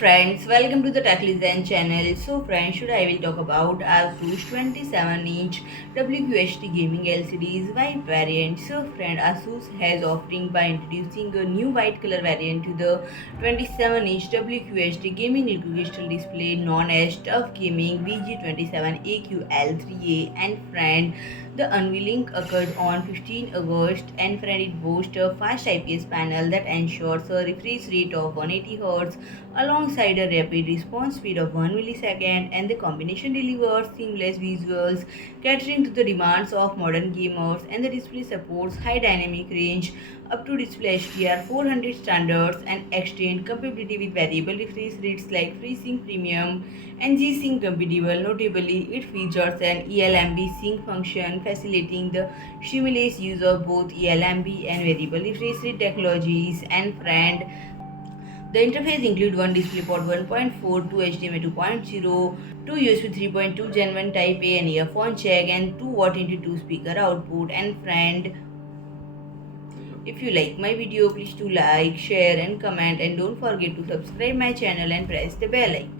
friends, welcome to the TechListen channel. So friends, today I will talk about ASUS 27-inch WQHD gaming LCDs white variant. So friend, ASUS has offering by introducing a new white color variant to the 27-inch WQHD gaming liquid crystal display known as TUF Gaming VG27AQL3A. And friend, the unveiling occurred on 15 August, and friend, it boasts a fast IPS panel that ensures a refresh rate of 180 Hz alongside a rapid response speed of 1 millisecond, and the combination delivers seamless visuals catering to the demands of modern gamers. And the display supports high dynamic range up to display HDR 400 standards and extend compatibility with variable refresh rates like FreeSync Premium and G-Sync compatible. Notably, it features an ELMB sync function facilitating the seamless use of both ELMB and variable refresh rate technologies. And friend, the interface includes one DisplayPort 1.4, two HDMI 2.0, two USB 3.2 Gen 1 Type A and earphone jack, and 2 watt into 2 speaker output. And friend, if you like my video, please do like, share and comment, and don't forget to subscribe my channel and press the bell icon.